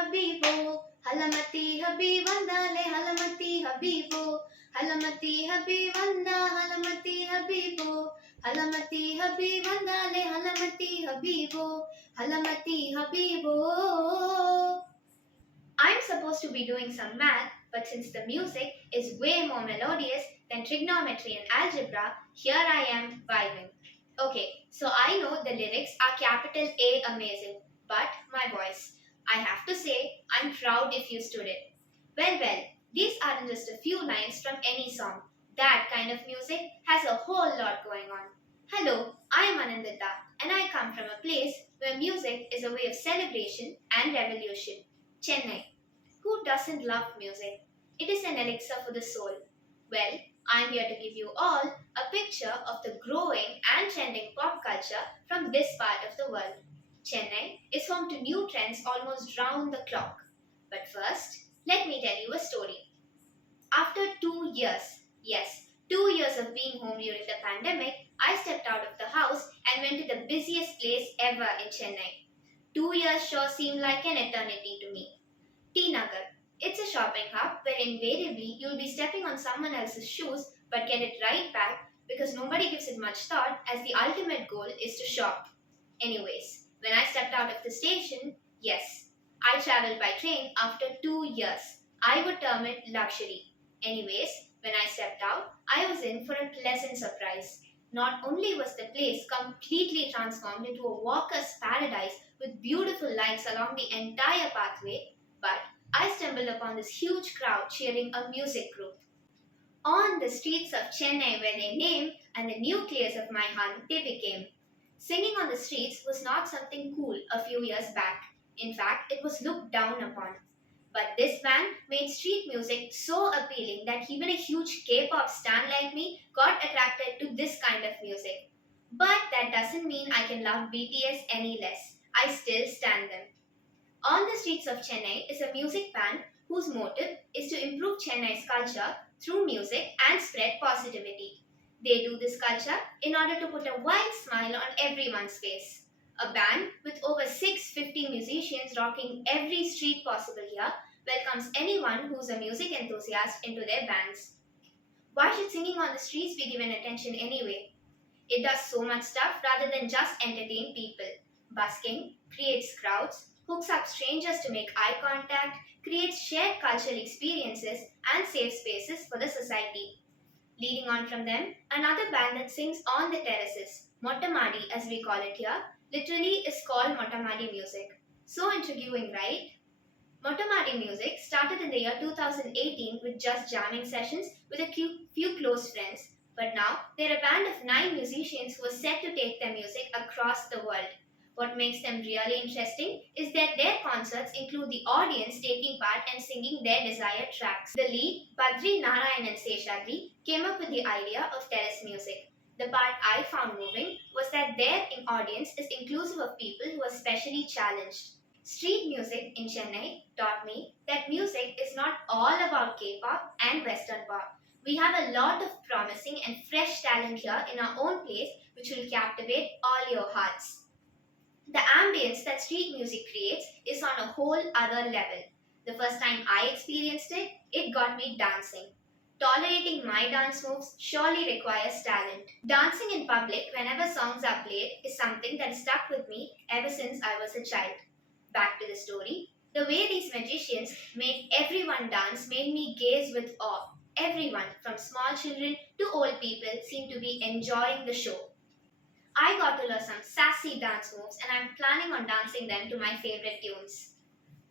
Habibo, Halamati Habibandale, Halamati Habibo, Halamati Habibanda, Halamati Habibo, Halamati Habibandale, Halamati Habibo, Halamati Habibo. I'm supposed to be doing some math, but since the music is way more melodious than trigonometry and algebra, here I am vibing. Okay, so I know the lyrics are capital A amazing, but my voice. I have to say, I'm proud if you stood it. Well, these aren't just a few lines from any song. That kind of music has a whole lot going on. Hello, I am Anandita, and I come from a place where music is a way of celebration and revolution. Chennai. Who doesn't love music? It is an elixir for the soul. Well, I'm here to give you all a picture of the growing and trending pop culture from this part of the world. Chennai is home to new trends almost round the clock. But first, let me tell you a story. After 2 years, yes, 2 years of being home during the pandemic, I stepped out of the house and went to the busiest place ever in Chennai. 2 years sure seemed like an eternity to me. T Nagar. It's a shopping hub where invariably you'll be stepping on someone else's shoes but get it right back because nobody gives it much thought as the ultimate goal is to shop. Anyways, when I stepped out of the station, yes, I traveled by train after 2 years. I would term it luxury. Anyways, when I stepped out, I was in for a pleasant surprise. Not only was the place completely transformed into a walker's paradise with beautiful lights along the entire pathway, but I stumbled upon this huge crowd cheering a music group. On the streets of Chennai were they named and the nucleus of my heart they became. Singing on the streets was not something cool a few years back. In fact, it was looked down upon. But this band made street music so appealing that even a huge K-pop stan like me got attracted to this kind of music. But that doesn't mean I can love BTS any less. I still stan them. On the Streets of Chennai is a music band whose motive is to improve Chennai's culture through music and spread positivity. They do this culture in order to put a wide smile on everyone's face. A band with over 650 musicians rocking every street possible here welcomes anyone who's a music enthusiast into their bands. Why should singing on the streets be given attention anyway? It does so much stuff rather than just entertain people. Busking creates crowds, hooks up strangers to make eye contact, creates shared cultural experiences, and safe spaces for the society. Leading on from them, another band that sings on the terraces, Mottamadi as we call it here, literally is called Mottamadi music. So intriguing, right? Mottamadi music started in the year 2018 with just jamming sessions with a few close friends, but now they're a band of 9 musicians who are set to take their music across the world. What makes them really interesting is that their concerts include the audience taking part and singing their desired tracks. The lead, Badri Narayanan Seshadri, came up with the idea of terrace music. The part I found moving was that their audience is inclusive of people who are specially challenged. Street music in Chennai taught me that music is not all about K-pop and Western pop. We have a lot of promising and fresh talent here in our own place which will captivate all your hearts. The ambience that street music creates is on a whole other level. The first time I experienced it, it got me dancing. Tolerating my dance moves surely requires talent. Dancing in public whenever songs are played is something that stuck with me ever since I was a child. Back to the story. The way these magicians made everyone dance made me gaze with awe. Everyone, from small children to old people, seemed to be enjoying the show. I got to learn some sassy dance moves and I'm planning on dancing them to my favorite tunes.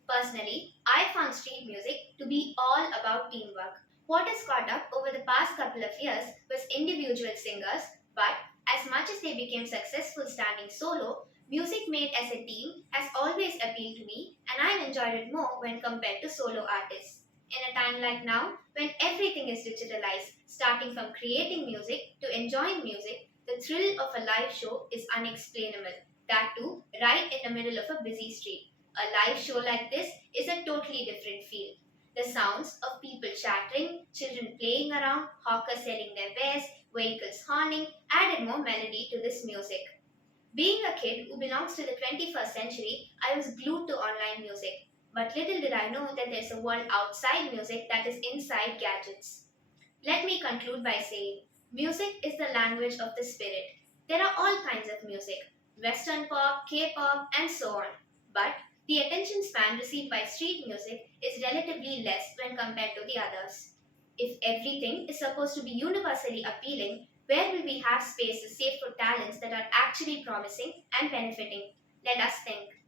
Personally, I found street music to be all about teamwork. What has caught up over the past couple of years was individual singers, but as much as they became successful standing solo, music made as a team has always appealed to me and I've enjoyed it more when compared to solo artists. In a time like now, when everything is digitalized, starting from creating music to enjoying music, the thrill of a live show is unexplainable. That too, right in the middle of a busy street. A live show like this is a totally different feel. The sounds of people chattering, children playing around, hawkers selling their wares, vehicles horning added more melody to this music. Being a kid who belongs to the 21st century, I was glued to online music. But little did I know that there's a world outside music that is inside gadgets. Let me conclude by saying music is the language of the spirit. There are all kinds of music Western pop, K pop, and so on. But the attention span received by street music is relatively less when compared to the others. If everything is supposed to be universally appealing, where will we have spaces saved for talents that are actually promising and benefiting? Let us think.